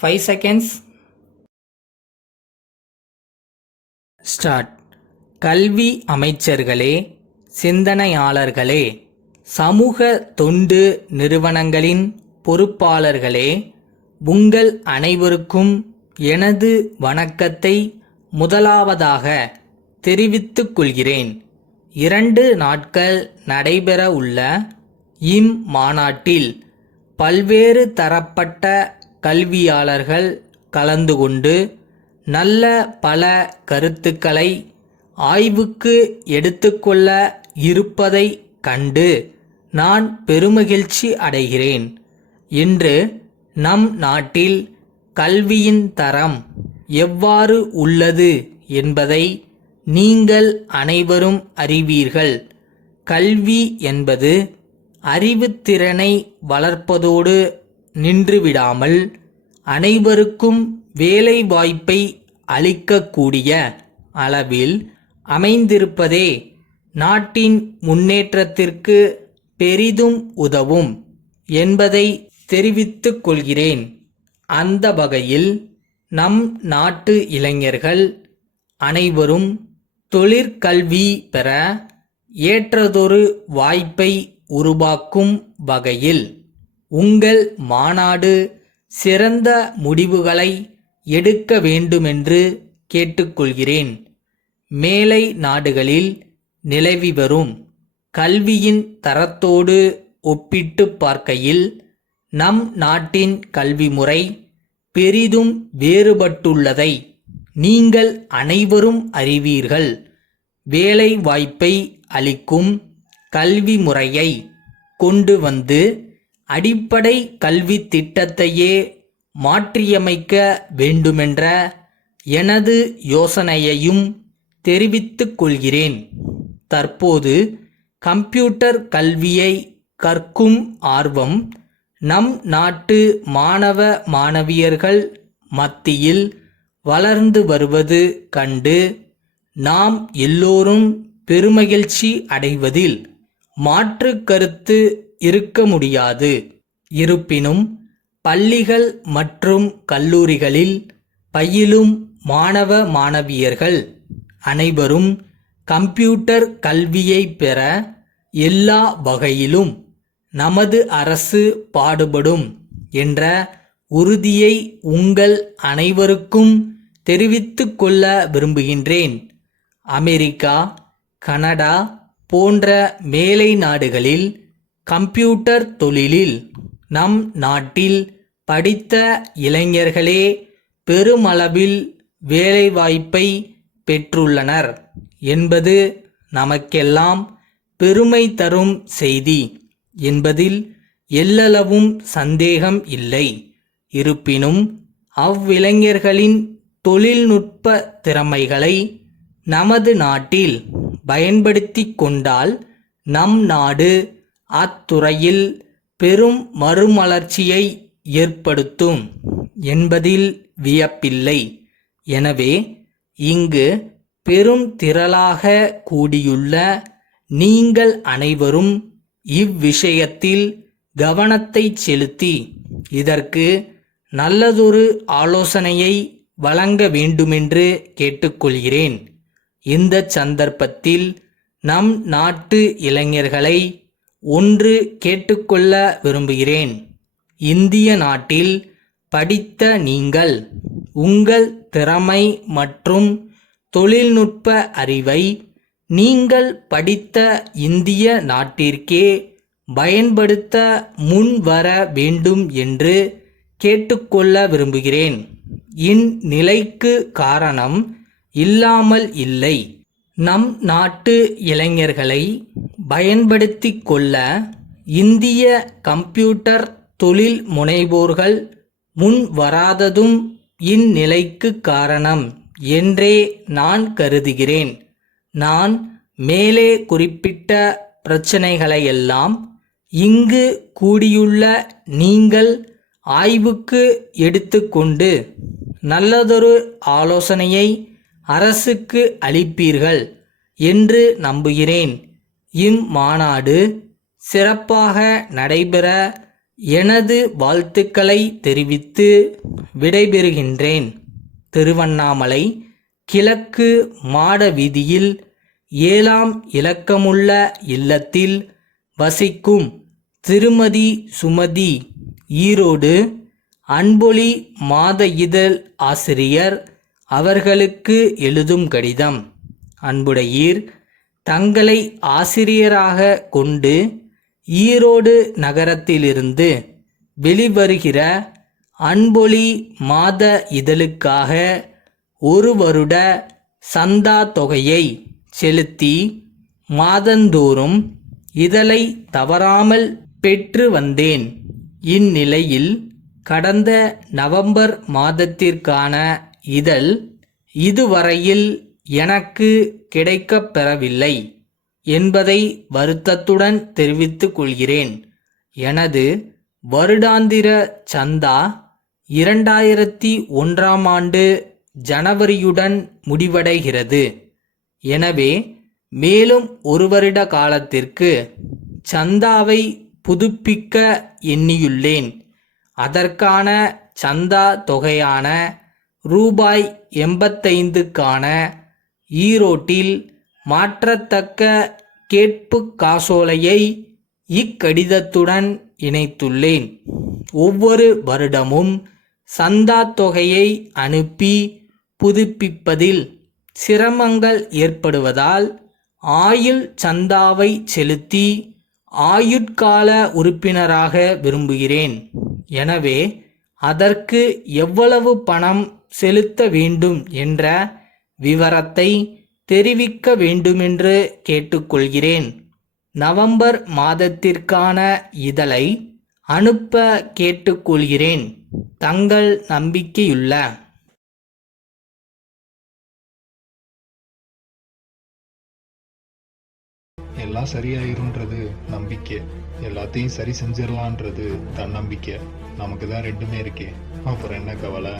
5 seconds. Start. கல்வி அமைச்சர்களே, சிந்தனையாளர்களே, சமூக தொண்டு நிறுவனங்களின் பொறுப்பாளர்களே, உங்கள் அனைவருக்கும் எனது வணக்கத்தை முதலாவதாக தெரிவித்துக் கொள்கிறேன். 2 நாட்கள் நடைபெற உள்ள இம்மாநாட்டில் பல்வேறு தரப்பட்ட கல்வியாளர்கள் கலந்து கொண்டு நல்ல பல கருத்துக்களை ஆய்வுக்கு எடுத்துக்கொள்ள இருப்பதை கண்டு நான் பெருமகிழ்ச்சி அடைகிறேன். இன்று நம் நாட்டில் கல்வியின் தரம் எவ்வாறு உள்ளது என்பதை நீங்கள் அனைவரும் அறிவீர்கள். கல்வி என்பது அறிவுத்திறனை வளர்ப்பதோடு நின்றுவிடாமல் அனைவருக்கும் வேலைவாய்ப்பை அளிக்கக்கூடிய அளவில் அமைந்திருப்பதே நாட்டின் முன்னேற்றத்திற்கு பெரிதும் உதவும் என்பதை தெரிவித்துக் கொள்கிறேன். அந்த வகையில் நம் நாட்டு இளைஞர்கள் அனைவரும் தொழிற்கல்வி பெற ஏற்றதொரு வாய்ப்பை உருவாக்கும் வகையில் உங்கள் மாநாடு சிறந்த முடிவுகளை எடுக்க வேண்டுமென்று கேட்டுக்கொள்கிறேன். மேலை நாடுகளில் நிலவி வரும் கல்வியின் தரத்தோடு ஒப்பிட்டு பார்க்கையில் நம் நாட்டின் கல்வி முறை பெரிதும் வேறுபட்டுள்ளதை நீங்கள் அனைவரும் அறிவீர்கள். வேலை வாய்ப்பை அளிக்கும் கல்வி முறையை கொண்டு வந்து அடிப்படை கல்வி திட்டத்தையே மாற்றியமைக்க வேண்டுமென்ற எனது யோசனையையும் தெரிவித்துக் கொள்கிறேன். தற்போது கம்ப்யூட்டர் கல்வியை கற்கும் ஆர்வம் நம் நாட்டு மாணவ மாணவியர்கள் மத்தியில் வளர்ந்து வருவது கண்டு நாம் எல்லோரும் பெருமகிழ்ச்சி அடைவதில் மாற்று கருத்து இருக்க முடியாது. இருப்பினும் பள்ளிகள் மற்றும் கல்லூரிகளில் பயிலும் மாணவ மாணவியர்கள் அனைவரும் கம்ப்யூட்டர் கல்வியை பெற எல்லா வகையிலும் நமது அரசு பாடுபடும் என்ற உறுதியை உங்கள் அனைவருக்கும் தெரிவித்துக் கொள்ள விரும்புகின்றேன். அமெரிக்கா, கனடா போன்ற மேலை நாடுகளில் கம்ப்யூட்டர் தொழிலில் நம் நாட்டில் படித்த இளைஞர்களே பெருமளவில் வேலைவாய்ப்பை பெற்றுள்ளனர் என்பது நமக்கெல்லாம் பெருமை தரும் செய்தி என்பதில் எல்லளவும் சந்தேகம் இல்லை. இருப்பினும் அவ்விளைஞர்களின் தொழில்நுட்ப திறமைகளை நமது நாட்டில் பயன்படுத்தி கொண்டால் நம் நாடு அத்துறையில் பெரும் மறுமலர்ச்சியை ஏற்படுத்தும் என்பதில் வியப்பில்லை. எனவே இங்கு பெரும் திரளாக கூடியுள்ள நீங்கள் அனைவரும் இவ்விஷயத்தில் கவனத்தை செலுத்தி இதற்கு நல்லதொரு ஆலோசனையை வழங்க வேண்டுமென்று கேட்டுக்கொள்கிறேன். இந்த சந்தர்ப்பத்தில் நம் நாட்டு இளைஞர்களை ஒன்று கேட்டுக்கொள்ள விரும்புகிறேன். இந்திய நாட்டில் படித்த நீங்கள் உங்கள் திறமை மற்றும் தொழில்நுட்ப அறிவை நீங்கள் படித்த இந்திய நாட்டிற்கே பயன்படுத்த முன்வர வேண்டும் என்று கேட்டுக்கொள்ள விரும்புகிறேன். இந்நிலைக்கு காரணம் இல்லாமல் இல்லை. நம் நாட்டு இளைஞர்களை பயன்படுத்தி கொள்ள இந்திய கம்ப்யூட்டர் தொழில் முனைவோர்கள் முன் வராததும் இந்நிலைக்கு காரணம் என்றே நான் கருதுகிறேன். நான் மேலே குறிப்பிட்ட பிரச்சனைகளையெல்லாம் இங்கு கூடியுள்ள நீங்கள் ஆய்வுக்கு எடுத்துக்கொண்டு நல்லதொரு ஆலோசனையை அரசுக்கு அளிப்பீர்கள் என்று நம்புகிறேன். இம்மாநாடு சிறப்பாக நடைபெற எனது வாழ்த்துக்களை தெரிவித்து விடைபெறுகின்றேன். திருவண்ணாமலை கிழக்கு மாட வீதியில் 7ஆம் இலக்கமுள்ள இல்லத்தில் வசிக்கும் திருமதி சுமதி, ஈரோடு. அன்பொலி மாத இதழ் ஆசிரியர் அவர்களுக்கு எழுதும் கடிதம். அன்புடையீர், தங்களை ஆசிரியராக கொண்டு ஈரோடு நகரத்திலிருந்து வெளிவருகிற அன்பொலி மாத இதழுக்காக 1 வருட சந்தா தொகையை செலுத்தி மாதந்தோறும் இதழை தவறாமல் பெற்று வந்தேன். இந்நிலையில் கடந்த நவம்பர் மாதத்திற்கான இதழ் இதுவரையில் எனக்கு கிடைக்கப் பெறவில்லை என்பதை வருத்தத்துடன் தெரிவித்துக் கொள்கிறேன். எனது வருடாந்திர சந்தா 2001ஆம் ஆண்டு ஜனவரியுடன் முடிவடைகிறது. எனவே மேலும் 1 வருட காலத்திற்கு சந்தாவை புதுப்பிக்க எண்ணியுள்ளேன். அதற்கான சந்தா தொகையான ரூபாய் 85க்கான ஈரோட்டில் மாற்றத்தக்க கேட்பு காசோலையை இக்கடிதத்துடன் இணைத்துள்ளேன். ஒவ்வொரு வருடமும் சந்தா தொகையை அனுப்பி புதுப்பிப்பதில் சிரமங்கள் ஏற்படுவதால் ஆயுள் சந்தாவை செலுத்தி ஆயுட்கால உறுப்பினராக விரும்புகிறேன். எனவே அதற்கு எவ்வளவு பணம் செலுத்த வேண்டும் என்ற விவரத்தை தெரிவிக்க வேண்டுமென்று கேட்டுக்கொள்கிறேன். நவம்பர் மாதத்திற்கான இதழை அனுப்ப கேட்டுக்கொள்கிறேன். தங்கள் நம்பிக்கையுள்ள எல்லாம் சரியாயிரும்ன்றது நம்பிக்கை, எல்லாத்தையும் சரி செஞ்சிடலான்றது தன்னம்பிக்கை. நமக்கு தான் ரெண்டுமே இருக்கே, அப்புறம் என்ன கவலை?